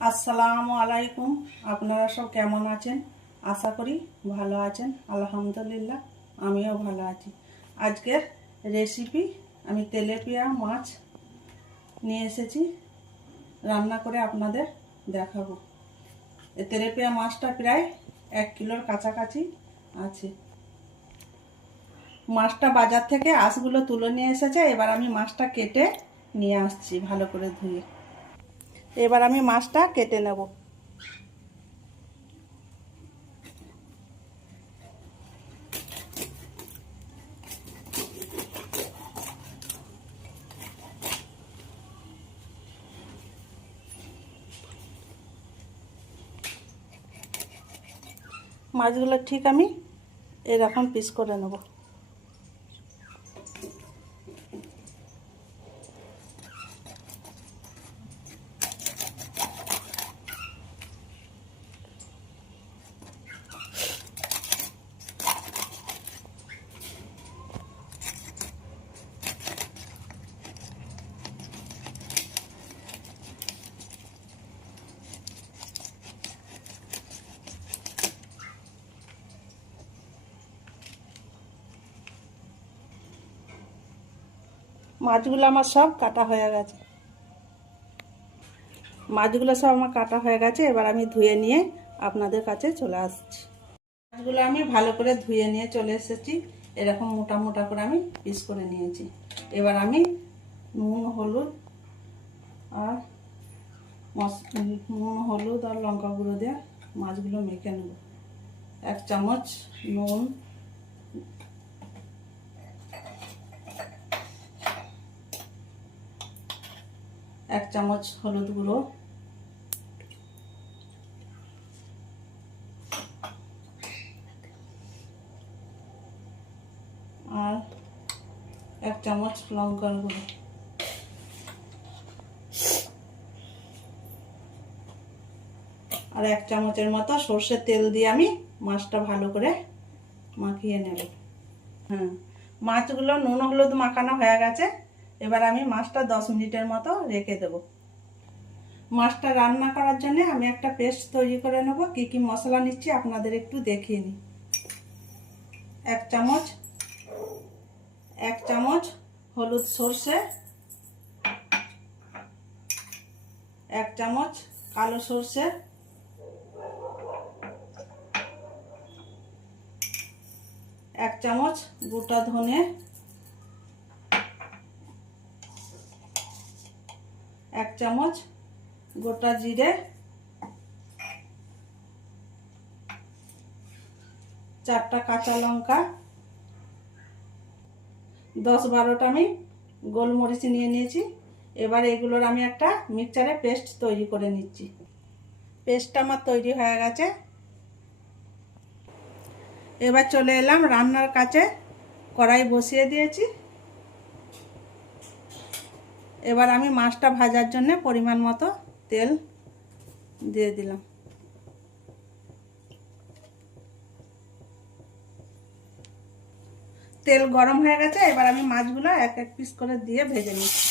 আসসালামু আলাইকুম। আপনারা সব কেমন আছেন? আশা করি ভালো আছেন। আলহামদুলিল্লাহ আমিও ভালো আছি। আজকের রেসিপি আমি তেলাপিয়া মাছ নিয়ে এসেছি, রান্না করে আপনাদের দেখাবো। এই তেলাপিয়া মাছটা প্রায় 1 কিলোর কাছাকাছি আছে। মাছটা বাজার থেকে আঁশগুলো তুলে নিয়ে এসেছে। এবার আমি মাছটা কেটে নিয়ে আসছি ভালো করে ধুয়ে। এবার আমি মাছটা কেটে নেব। মাছগুলো ঠিক আমি এরকম পিস করে নেব। মাছগুলো আমার সব কাটা হয়ে গেছে। এবার আমি ধুয়ে নিয়ে আপনাদের কাছে চলে আসছি। মাছগুলো আমি ভালো করে ধুয়ে নিয়ে চলে এসেছি। এরকম মোটা মোটা করে আমি পিস করে নিয়েছি। এবার আমি নুন হলুদ আর লঙ্কা গুঁড়ো দিয়ে মাছগুলো মেখে নেব। 1 চামচ নুন, 1 চামচ হলুদ গুঁড়ো, আর 1 চামচ লঙ্কার গুঁড়ো, আর 1 চামচের মতো সর্ষের তেল দিয়ে আমি মাছটা ভালো করে মাখিয়ে নেব। মাছগুলো নুন হলুদ মাখানো হয়ে গেছে। এবার আমি মাছটা 10 মিনিটের মতো রেখে দেব। মাছটা রান্না করার জন্য আমি একটা পেস্ট তৈরি করে নেব। কি কি মশলা নিচ্ছি আপনাদের একটু দেখিয়ে নিই। 1 চামচ হলুদ সর্ষে, 1 চামচ কালো সর্ষে, 1 চামচ গোটা ধনে, 1 চামচ গোটা জিরে, 4টা কাঁচা লঙ্কা, 10-12টা আমি গোলমরিচ নিয়ে নিয়েছি। এবার এগুলোর আমি একটা মিক্সচারে পেস্ট তৈরি করে নিচ্ছি। পেস্টটা আমার তৈরি হয়ে গেছে। এবার চলে এলাম রান্নার কাছে। কড়াই বসিয়ে দিয়েছি। এবার আমি মাছটা ভাজার জন্য পরিমাণ মতো তেল দিয়ে দিলাম। তেল গরম হয়ে গেছে। এবার আমি মাছগুলো এক এক পিস করে দিয়ে ভেজে নিচ্ছি।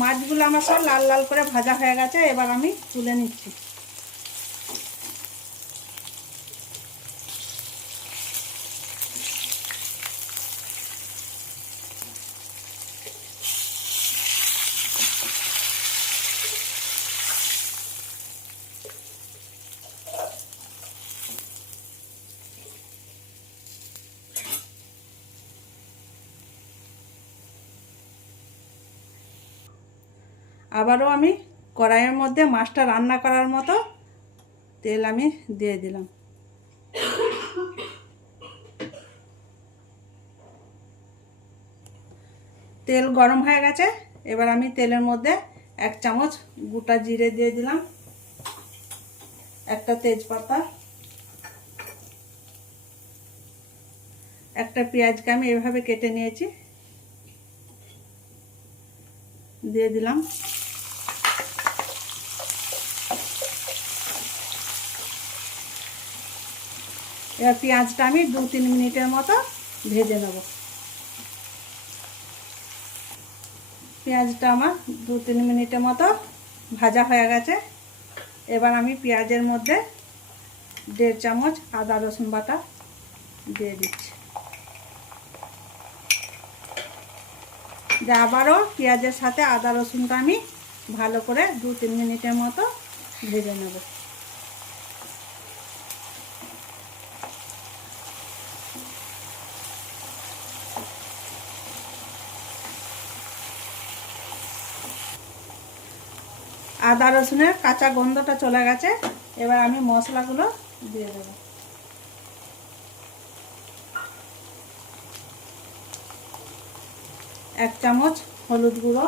মাছগুলো আমার সব লাল লাল করে ভাজা হয়ে গেছে। এবার আমি তুলে নিচ্ছি। আবারও আমি কড়াইয়ের মধ্যে মাছটা রান্না করার মতো তেল আমি দিয়ে দিলাম। তেল গরম হয়ে গেছে। এবার আমি তেলের মধ্যে 1 চামচ গোটা জিরে দিয়ে দিলাম, একটা তেজপাতা, একটা পেঁয়াজকে আমি এভাবে কেটে নিয়েছি দিয়ে দিলাম। এবার পেঁয়াজটা আমি 2-3 মিনিটের মতো ভেজে নেব। পেঁয়াজটা আমার 2-3 মিনিটের মতো ভাজা হয়ে গেছে। এবার আমি পেঁয়াজের মধ্যে 1.5 চামচ আদা রসুন বাটা দিয়ে দিচ্ছি। আবারও পেঁয়াজের সাথে আদা রসুনটা আমি ভালো করে 2-3 মিনিটের মতো ভেজে নেব। আদা রসুনের কাঁচা গন্ধটা চলে গেছে। এবার আমি মশলাগুলো দিয়ে দেব। এক চামচ হলুদ গুঁড়ো,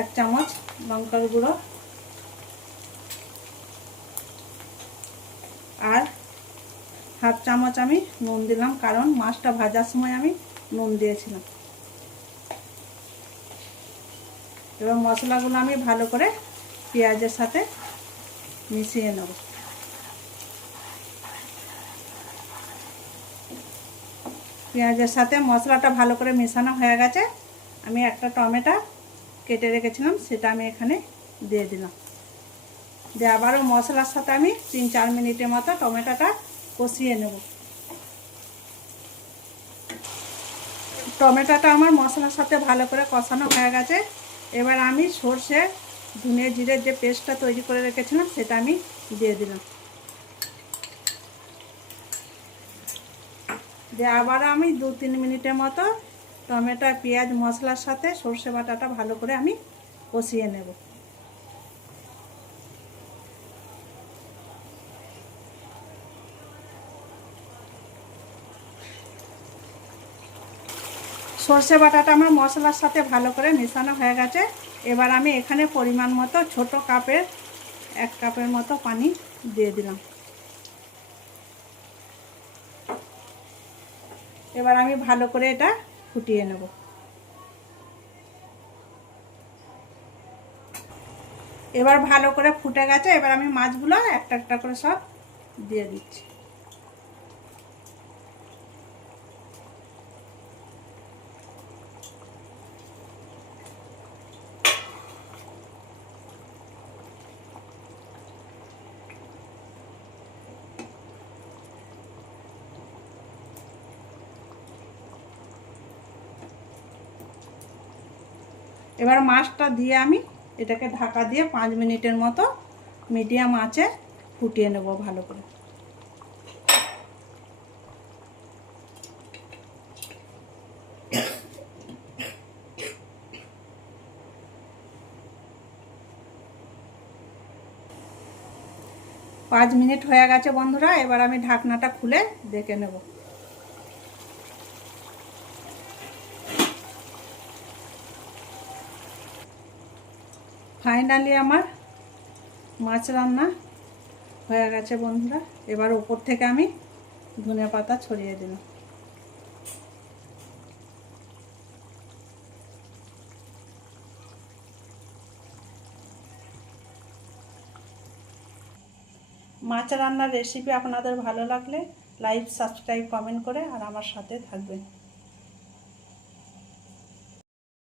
1 চামচ লঙ্কার গুঁড়ো আর 1/2 চামচ আমি নুন দিলাম, কারণ মাছটা ভাজার সময় আমি নুন দিয়েছিলাম। এবার মশলাগুলো আমি ভালো করে পেঁয়াজের সাথে মিশিয়ে নেব। পেঁয়াজের সাথে মশলাটা ভালো করে মেশানো হয়ে গেছে। আমি একটা টমেটো কেটে রেখেছিলাম, সেটা আমি এখানে দিয়ে দিলাম। দিয়ে আবারও মশলার সাথে আমি 3-4 মিনিটের মতো টমেটোটা কষিয়ে নেব। টমেটোটা আমার মশলার সাথে ভালো করে কষানো হয়ে গেছে। এবার আমি সর্ষে ধনে জিরের যে পেস্টটা তৈরি করে রেখেছিলাম সেটা আমি দিয়ে দিলাম। দিয়ে আবারও আমি 2-3 মিনিটের মতো টমেটো পেঁয়াজ মশলার সাথে সর্ষে বাটাটা ভালো করে আমি কষিয়ে নেব। সর্ষে বাটাটা আমার মশলার সাথে ভালো করে মেশানো হয়ে গেছে। এবার আমি এখানে পরিমাণ মতো ছোট কাপের 1 কাপের মতো পানি দিয়ে দিলাম। এবার আমি ভালো করে এটা ফুটিয়ে নেব। এবার ভালো করে ফুটে গেছে। এবার আমি মাছগুলো একটা একটা করে সব দিয়ে দিচ্ছি। এবার মাছটা দিয়ে আমি এটাকে ঢাকা দিয়ে 5 মিনিটের মতো মিডিয়াম আঁচে ফুটিয়ে নেব ভালো করে। পাঁচ মিনিট হয়ে গেছে বন্ধুরা। এবার আমি ঢাকনাটা খুলে দেখে নেব। ফাইনালি আমার মাছ রান্না হয়ে গেছে বন্ধুরা। এবার উপর থেকে আমি ধনে পাতা ছড়িয়ে দিলাম। মাছ রান্নার রেসিপি আপনাদের ভালো লাগলে লাইক সাবস্ক্রাইব কমেন্ট করে আর আমার সাথে থাকবেন।